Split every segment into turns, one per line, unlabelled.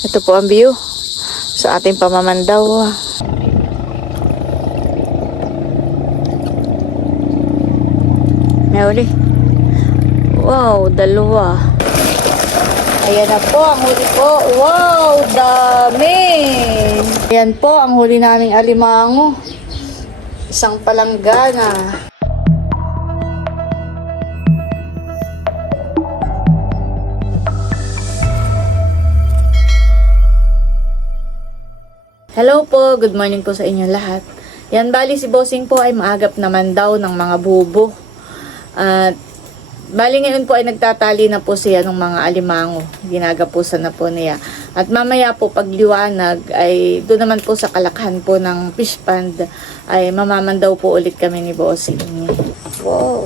Ito po ang view sa ating pamamandaw. May uli. Wow, dalawa. Ayan na po ang huli po. Wow, dami. Ayan po ang huli naming alimango. Isang palanggana. Hello po, good morning po sa inyo lahat. Yan, bali si Bossing po ay maagap naman daw ng mga bubo. At bali ngayon po ay nagtatali na po siya ng mga alimango. Ginagapusan na po niya. At mamaya po pagliwanag ay doon naman po sa kalakhan po ng fish pond ay mamamandaw po ulit kami ni Bossing. Wow.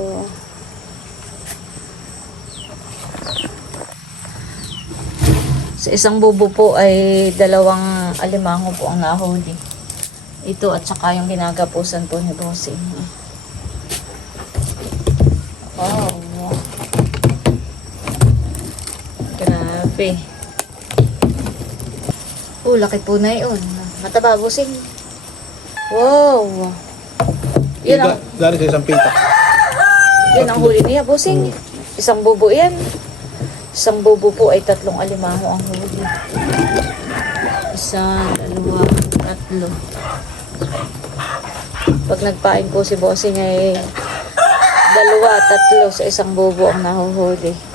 Sa isang bubo po ay dalawang alimango po ang nahuli. Ito at saka yung ginagapusan po ni Bossing. Wow. Grabe. Oh, laki po na yun. Mataba, Bossing. Wow. Yun ang,
Galing sa isang pita.
yun ang huli niya, Bossing. Isang bubo yan. Isang bubo po ay tatlong alimango ang huli. Isa, dalawa, tatlo. Pag nagpain po si Bossing ay dalawa, tatlo sa isang bubo ang nahuhuli.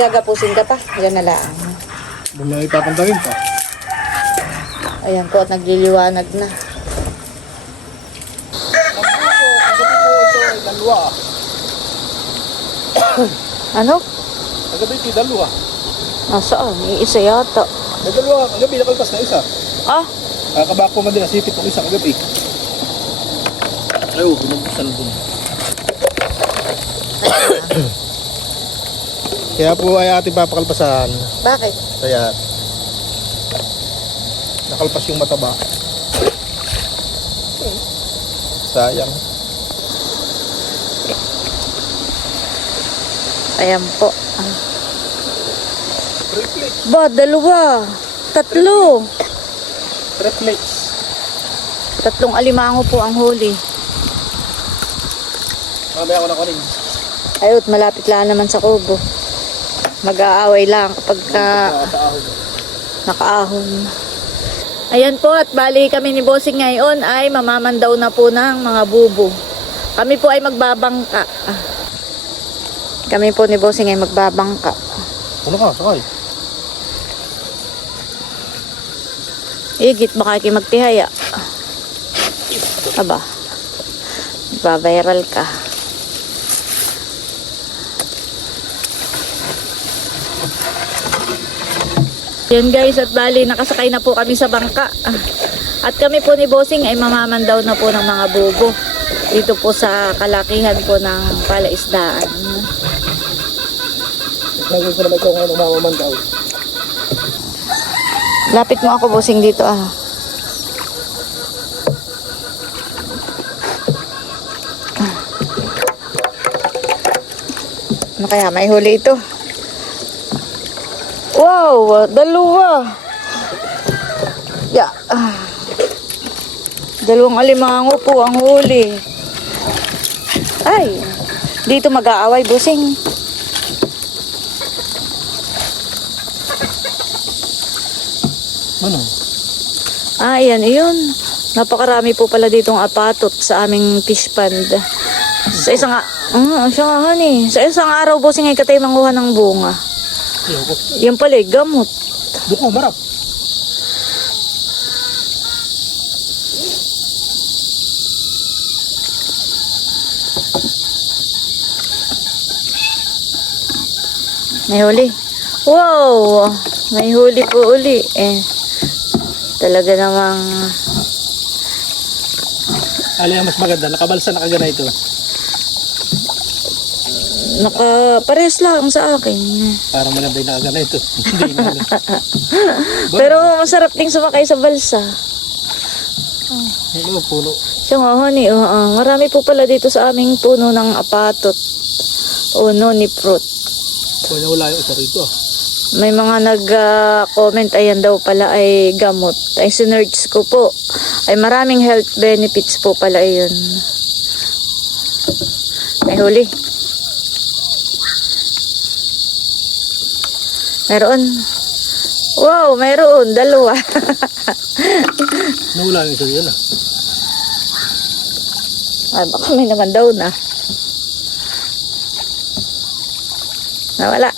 Nagagapusin ka pa. Yan na lang.
Na ipapantawin pa.
Ayan po at nagliliwanag na.
Kagabi po ito ay dalawa.
Ano?
Kagabi ito dalawa.
Nasaan? Iisa yata.
May dalawa. Kagabi nakalpas na isa.
Ah,
Kakabako man din. Nasipit ng isa kagabi. Ay, oh, binubuksan doon. Kaya po ay ating papakalpasan.
bakit?
Kaya nakalpas yung mataba. Sayang.
Ayan po.
Reflex.
Ba, dalawa. Tatlo.
Reflex.
Tatlong alimango po ang huli.
Mamaya ako na kunin.
Ayot, malapit lang naman sa kubo. Mag-aaway lang kapag ka
Nakataahon.
nakaahon. Ayan po at bali kami ni Bossing ngayon ay mamamandaw na po ng mga bubo. Kami po ay magbabangka. Ah. Kami po ni Bossing ay magbabangka.
Ano ka? Sakay.
Igit, baka kayo magtihaya. Aba, ba-viral ka. Yan guys, at bali, nakasakay na po kami sa bangka. At kami po ni Bossing ay mamamandaw na po ng mga bubo. Dito po sa kalakihan po ng palaisdaan.
Lagi ko.
Lapit mo ako, Bossing, dito ah. Ano kaya? May huli ito. Wow! Dalawa! Ya. ah. Dalawang alimango po ang huli. Ay! Dito mag-aaway, Bossing.
Ano?
Ah, yan, yun. Napakarami po pala ditong apatot sa aming fish pond. Sa isang, a- ah, siya nga honey. Sa isang araw po singay katay manguha ng bunga. Yan pala, eh, gamot.
Duko, marap.
May huli. Wow! May huli po uli. Eh, talaga namang
Ali ang mas maganda. Nakabalsa na kagana ito.
Naka, pares lang sa akin.
Parang malambay na agad na ito.
Pero masarap ding sumakay sa balsa.
Hello, puno.
Siya nga, honey, oo. ah. marami po pala dito sa aming puno ng apatot. O noni fruit.
Wala wala yung isa rito.
May mga nag-comment, ayan daw pala ay gamot. Ay sinerge ko po. Ay maraming health benefits po pala yun. May huli. Meron. Wow, meron. Dalawa.
Nawala yung isa yun ah.
Ay, baka may naman daw na. Nawala.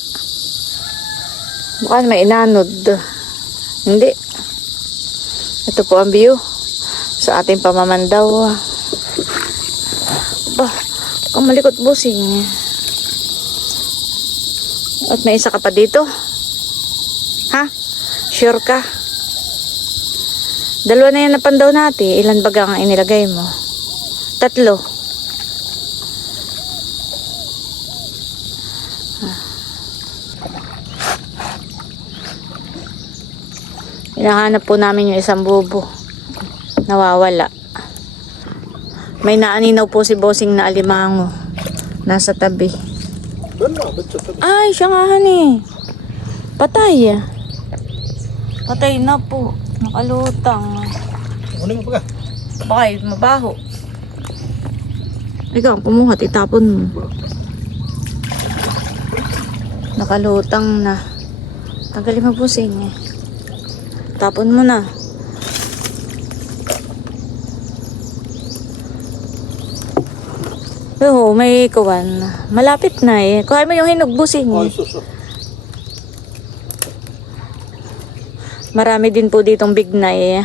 Baka may inanod. Hindi. Ito po ang view sa ating pamamandaw. Ba, kung malikot busing. At may isa ka pa dito. Ha? Sure ka? Dalawa na yan na pandaw natin. Ilan baga ang inilagay mo? Tatlo. Hinahanap po namin yung isang bubo. Nawawala. May naaninaw po si Bossing na alimango. Nasa tabi. Ay, siya nga hani. Patay. Patay na po. Nakalutang.
Ano mo pa ka?
Bakit? Mabaho. Ikaw, kumuha, itapon mo. Nakalutang na. Tagalin mo po eh. Tapon mo na. Oo, may kuwan. Malapit na eh. Kuha mo yung hinog busing.
Ay, sus.
Marami din po ditong big na eh.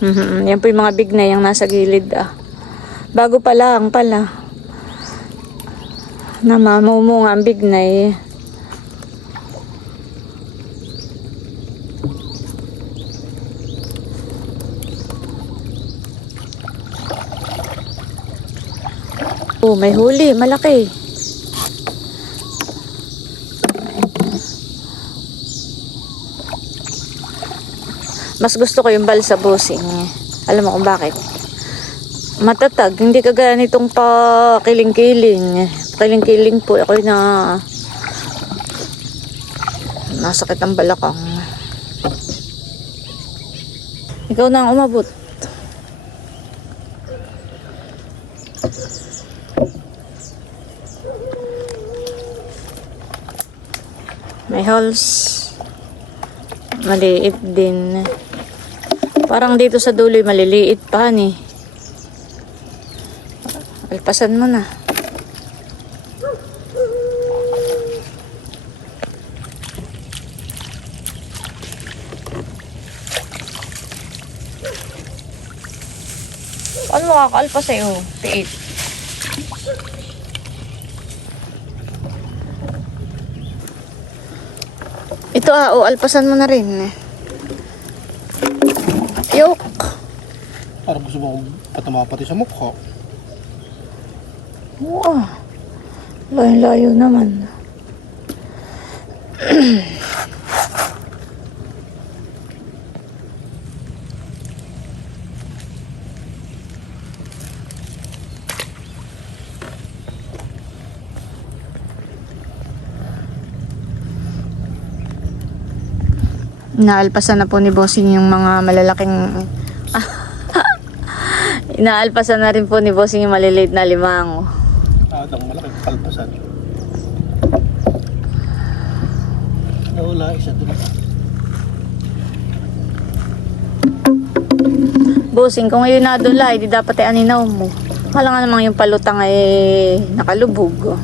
Mhm, Yan po yung mga big na yung nasa gilid ah. Bago pa lang pala. Namamumunga ang big na eh. Oh, may huli. Malaki. Mas gusto ko yung balsa busing. Alam mo kung bakit? Matatag, hindi kagaya nitong pakiling-kiling. Pakiling-kiling po ako na nasakit ang balakang. Ikaw na ang umabot. May holes. Maliit din. Parang dito sa duloy maliliit pa ni. Alpasan mo na. Ano makakaalpas sa'yo? Piit. Ito ah, oh, alpasan mo na rin. Yok.
Parang gusto mo patama pati sa mukha.
Wow. Layo-layo naman. Naalpasan na po ni Bossing yung mga malalaking Inaalpasan na rin po ni Bossing yung maliliit na limango.
Ah, ang malaking kalpasan. Nawala isa doon.
Bossing, kung ngayon na doon di dapat ay aninaw mo. Kala nga namang yung palutang ay nakalubog.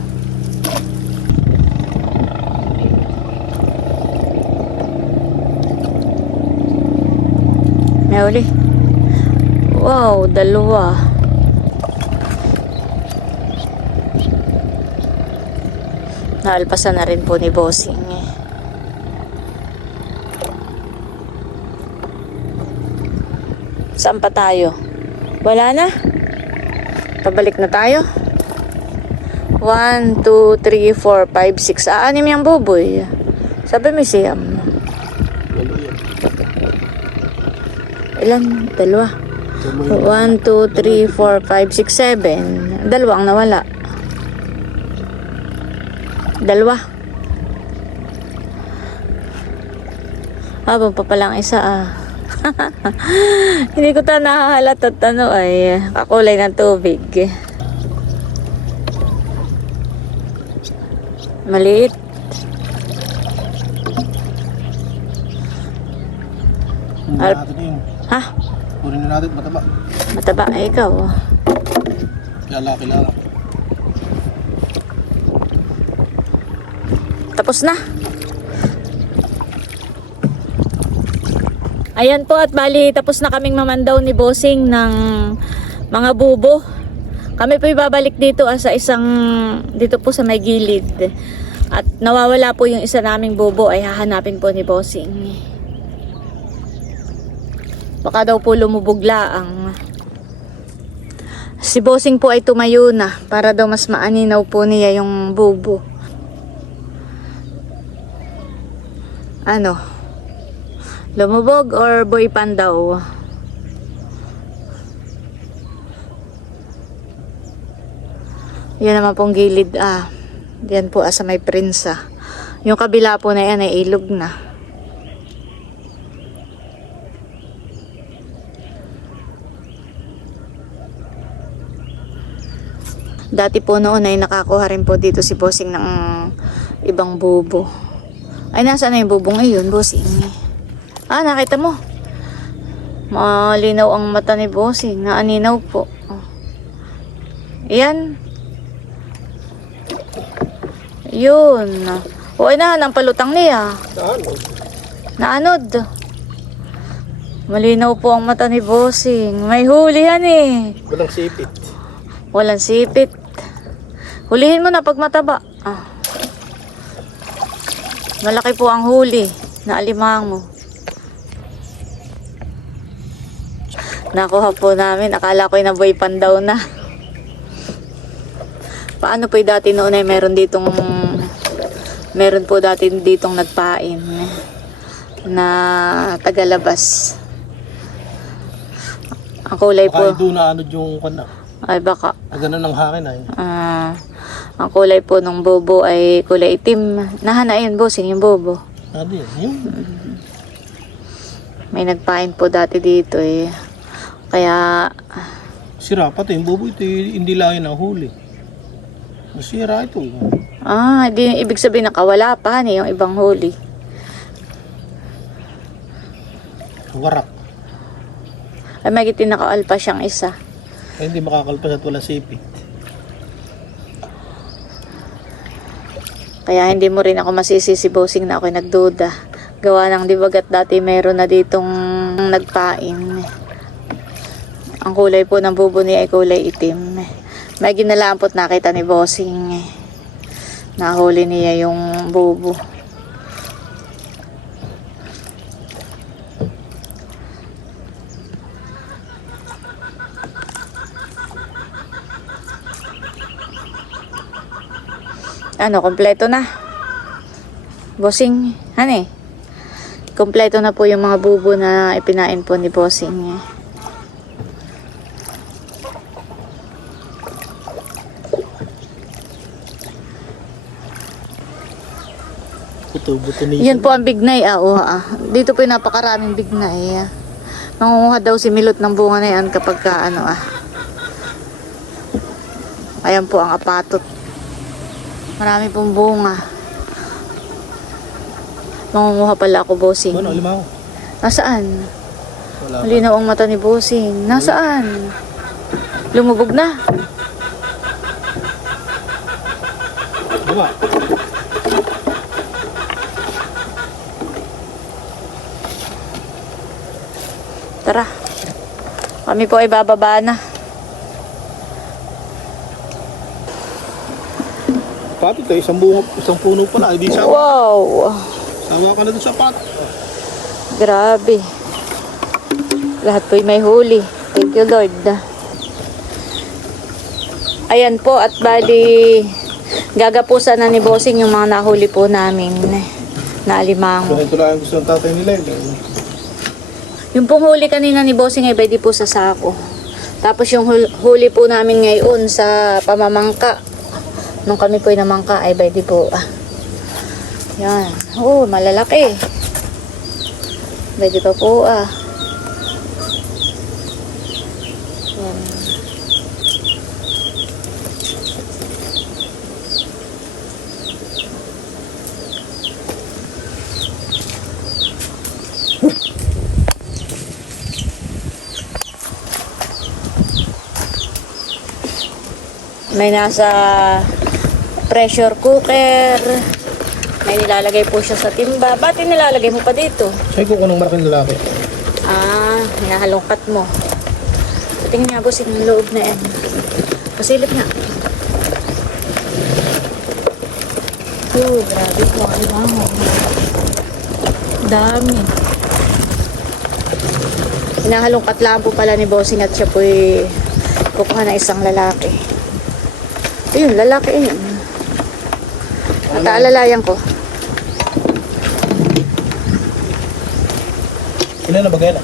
May uli. Wow, dalawa. Naalpasan na rin po ni Bossing. Saan pa tayo? Wala na? Pabalik na tayo? 1, 2, 3, 4, 5, 6. Aanim yung buboy. Sabi mo siyam. Ilan? Dalawa.
Sabi mo yun.
1, 2, 3, 4, 5, 6, 7. Dalawa ang nawala. Dalawa. Habang pa palang isa ah. Hindi ko ta nahahalat at ano ay kakulay ng tubig. Maliit.
Kunin
Al-
natin yun.
Ha?
Na natin mataba.
Mataba eh, ikaw.
Kaya laki lang.
Tapos na. Ayan po at bali tapos na kaming mamandaw ni Bossing ng mga bubo. Kami po ibabalik dito ah, sa isang dito po sa may gilid. At nawawala po yung isa naming bubo ay hahanapin po ni Bossing. Baka daw po lumubugla ang Si Bossing po ay tumayo na para daw mas maaninaw po niya yung bubo. Ano? Lumubog or boy pandaw? Yan naman pong gilid ah. Yan po ah, sa may prinsa. Yung kabila po na yan ay ilog na. Dati po noon ay nakakuha rin po dito si Bossing ng ibang bubo. Ay, nasa na yung bubong iyon, Bossing? Ah, nakita mo. Malinaw ang mata ni Bossing. Naaninaw po. Oh. Yan. Yun. O, ay na, ang palutang niya.
Saan?
Naanod. Malinaw po ang mata ni Bossing. May hulihan eh.
Walang sipit.
Walang sipit. Hulihin mo na pag mataba. Ah. Malaki po ang huli na alimango. Nakuha po namin. Akala ko'y nabuhay pandaw na. Paano po dati noon ay meron ditong meron po dati ditong nagpain na tagalabas. Ang kulay
Baka
po
doon na ano yung kana.
ay baka
Na ganun ang hakin ay.
Ah, ang kulay po ng bobo ay kulay itim. Nahana yun, bossing, yung bobo.
Ano yun? Yung
May nagpain po dati dito eh. Kaya,
sira pati yung bubo ito hindi lang yun huli. Masira ito.
ah, di ibig sabihin nakawala pa ni yung ibang huli.
Warak.
Ay, may nakaalpa siyang isa.
Ay, hindi makakalpas at walang sipit.
Kaya hindi mo rin ako masisi si bossing na ako'y nagduda. Gawa ng di bagat dati meron na ditong nagpain. Ang kulay po ng bubo niya ay kulay itim. May ginalampot nakita ni bossing. Nahuli niya yung bubo. Ano, kompleto na. Bossing, hani. Kompleto na po yung mga bubo na ipinain po ni Bossing.
Buto-buto ni
Yan po ang bignay, ah. Oh, ah. Dito po yung napakaraming bignay. Ah. Mangunguha daw si Milot ng bunga na yan kapag ka, ano ah. Ayan po ang apatot. Marami pong bunga. Mangunguha pala ako, bossing.
Ano, lima.
Nasaan?
Wala.
Malinaw ang mata ni bossing. Nasaan? Lumubog na.
Lima.
Tara. Kami po ay bababa na.
Pati ito, isang, bunga, isang puno pala. Hindi sawa.
Wow!
Sawa ka na doon sa pat.
Grabe. Lahat po'y may huli. Thank you, Lord. Ayan po, at bali, gagapusan na ni Bossing yung mga nahuli po namin na alimango.
Ganito lang ang gusto ng tatay nila. eh.
Yung pong huli kanina ni Bossing ay pwede po sa sako. Tapos yung hul- huli po namin ngayon sa pamamangka. Nung kami po namangka ay pwede po. Ah. Yan. Oo, malalaki. Pwede pa po ah. May nasa pressure cooker. May nilalagay po siya sa timba. Ba't nilalagay mo pa dito?
Sa'yo ko ng malaking lalaki.
Ah, hinahalongkat mo. Tingnan nga boss yung loob na yan. Pasilip nga. Oh, grabe po. Alimango. Dami. Hinahalongkat lang po pala ni Bossing at siya po kukuha ng isang lalaki. Ayun, lalaki yun. At aalalayan ko.
Ilan na bagay na?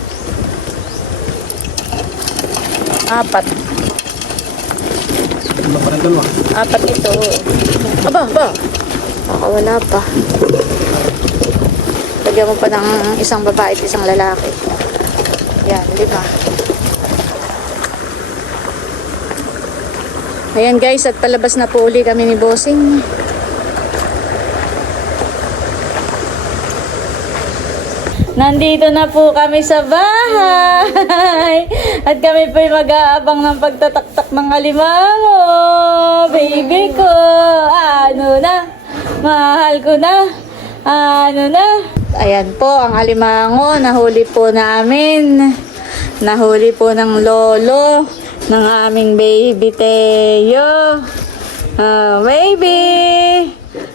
Apat.
Ilan pa rin dalawa?
Apat ito. Aba, aba. Baka wala pa. Lagyan mo pa ng isang babae at isang lalaki. Yan, lima. Ayan guys, at palabas na po uli kami ni Bossing. Nandito na po kami sa bahay. At kami po'y mag-aabang ng pagtataktak ng alimango. Baby ko, ano na? Mahal ko na. Ano na? Ayan po ang alimango. Nahuli po namin. Nahuli po ng lolo ng aming baby Teo. Ah, baby!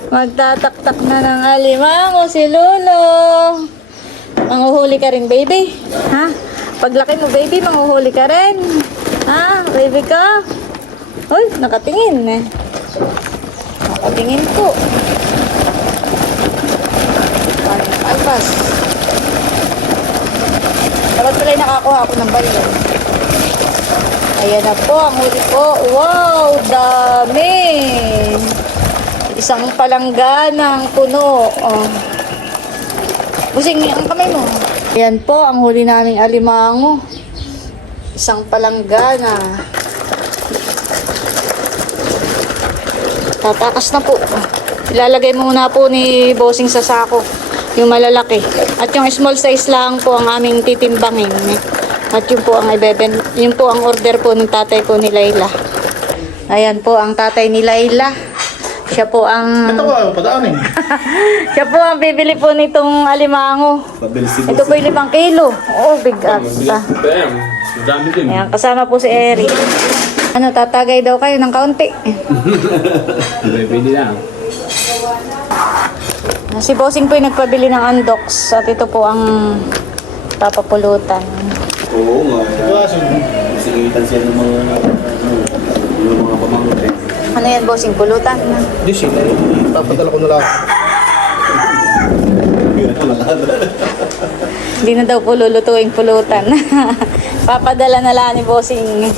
Magtataktak na ng alimango si Lolo. Manguhuli ka rin, baby. Ha? Paglaki mo, baby, manguhuli ka rin. Ha? Baby ka? Uy, nakatingin eh. Nakatingin po. Alpas. Dapat pala nakakuha ako ng balon. Ayan na po, ang huli po. Wow, dami. Isang palangganang puno. Oh. Busing, ang kamay mo. Ayan po, ang huli naming alimango. Isang palanggana. Tatakas na po. Ilalagay muna po ni Bossing sa sako. Yung malalaki. At yung small size lang po ang aming titimbangin. At yun po ang ibeben. Yun po ang order po ng tatay ko ni Layla. Ayan po ang tatay ni Layla. Siya po ang
Ito ko, padaanin.
siya po ang bibili po nitong alimango. Ito po yung limang kilo. Oo, bigat. Ah.
Bam! Ang dami din.
Ayan, kasama po si Eric. Ano, tatagay daw kayo ng kaunti.
Pwede lang.
Si Bossing po yung nagpabili ng undox at ito po ang papapulutan.
Oo nga. Singitan siya ng mga yung mga pamangkin.
Ano yan, Bossing? Pulutan?
di sila. Papadala ko na lang.
Hindi na daw po lulutuing pulutan. Papadala na lang ni Bossing.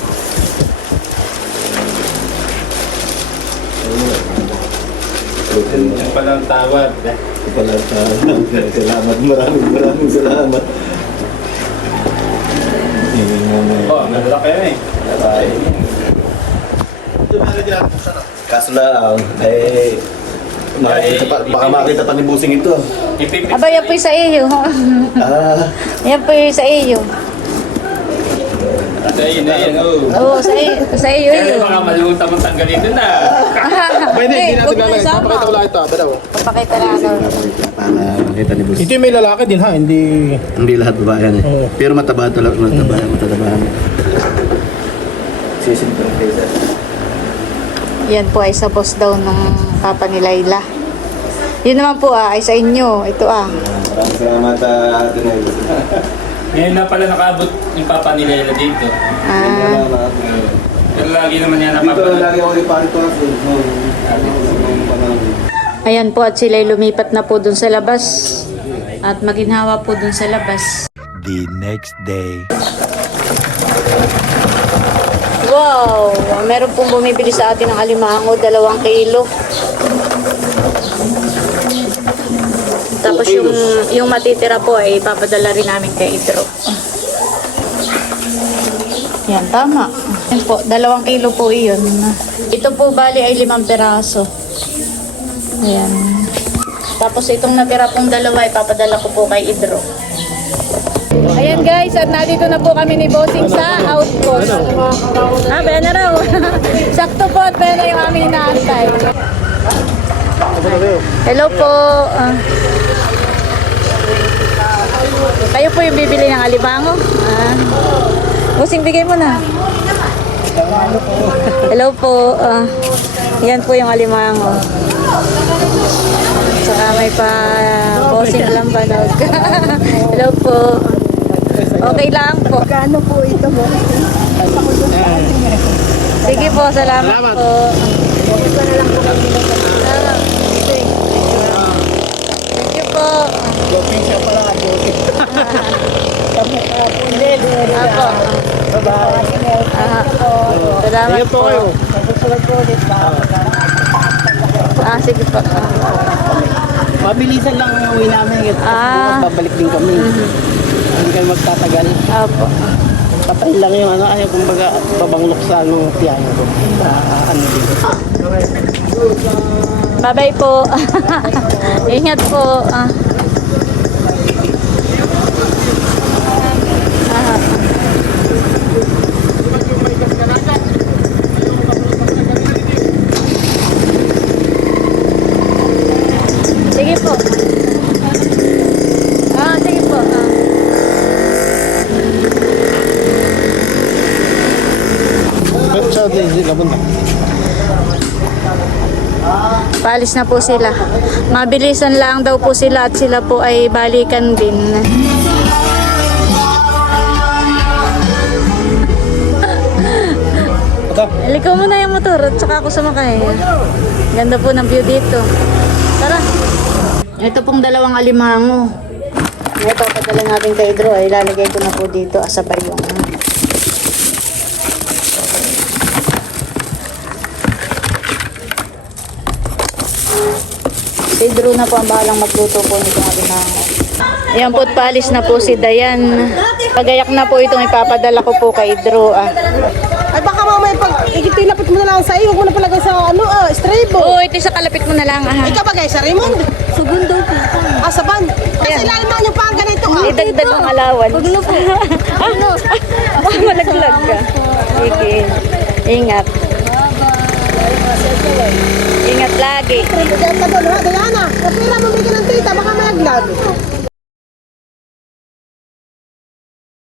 Yan pala ang tawad.
Ito pala uh, salamat, maraming maraming salamat. Hindi.
Oh, nadala kayo eh.
Kaso lang, eh, makikita pa, baka makita pa ni Busing ito.
Aba, yan po yung sa iyo.
Ah,
yan po yung sa iyo.
Ito yun na yun. oh.
Oo, sa iyo. Sa iyo
Kaya baka malimutan mong tanggalin dun ah.
Pwede, hindi natin
mo
lalagay. Papakita ko lang ito. Badaw.
Papakita na ano.
para makita ni Busing.
Ito yung may lalaki din ha, hindi...
Hindi lahat babae yan eh.
Oo.
Pero mataba talaga, mataba, mataba. Sisimple ang.
Yan po ay sa boss daw ng papa ni Layla. Yun naman po ah, ay sa inyo. Ito ah.
Maraming salamat Ate Nel.
Ngayon na pala nakaabot yung papa ni Lela dito.
Ah.
Pero lagi naman yan
Dito na
napapanood.
lagi ako nung panahon.
Ayan po at sila'y lumipat na po dun sa labas. At maginhawa po dun sa labas.
the next day.
Wow! Meron pong bumibili sa atin ng alimango, dalawang kilo. Tapos yung, yung matitira po ay ipapadala rin namin kay Idro. Yan, tama. Yan po, dalawang kilo po iyon. Ito po bali ay limang peraso. Ayan. Tapos itong natira pong dalawa, ipapadala ko po kay Idro. Ayan guys, at nandito na po kami ni Bossing sa outpost. Ah, ben na raw. Sakto po at ben na yung aming inaantay. Hello po. Ah. kayo po yung bibili ng alibango? Ah. Bossing, bigay mo na. Hello po. Ah. yan po yung alimango. Saka may pa bossing lambanog. Hello po. Okay lang po. Kano po ito mo? Sige po, salamat, po. Ito na lang po kami. Salamat. Thank you po.
Shopping siya pala, shopping.
Apo. Ah, salamat
Ingat po kayo.
Ah, sige po.
Mabilisan lang ang uwi namin.
Ah.
babalik din kami. Hindi kayo magtatagal.
Apo.
Patay lang yung ano, ayaw kumbaga babanglok sa ano, piano ko. Ah, ano din.
Bye-bye po. Ingat po. Ah. Sige po. Ah, sige po. Ah.
Pero sa din, sila na.
Paalis na po sila. Mabilisan lang daw po sila at sila po ay balikan din. Iligaw mo na yung motor at saka ako sumakay. Ganda po ng view dito. Tara. Ito pong dalawang alimango. Ito, padala natin kay Idro. Ay, lalagay ko na po dito. Asabay yung... Si Idro na po ang bahalang magluto po nitong alimango. Ayan po, paalis na po si Dayan. Pagayak na po itong ipapadala ko po kay Idro. Ah.
Ay baka mamaya pag ikitilapit mo na lang sa iyo, huwag mo na palagay sa ano, ah, strebo.
Oo, ito sa kalapit mo na lang. Ah.
Ikaw ba guys, sa Raymond? Sugundo po. Ah, sa ban. Kasi lalo na yung pang ganito ah.
Idagdag ang alawan. Paglo po. ano? Baka malaglag ka. Sige. Ingat. Ingat lagi.
Ha, Diana. Kapira mo bigyan ng tita, baka mayaglag.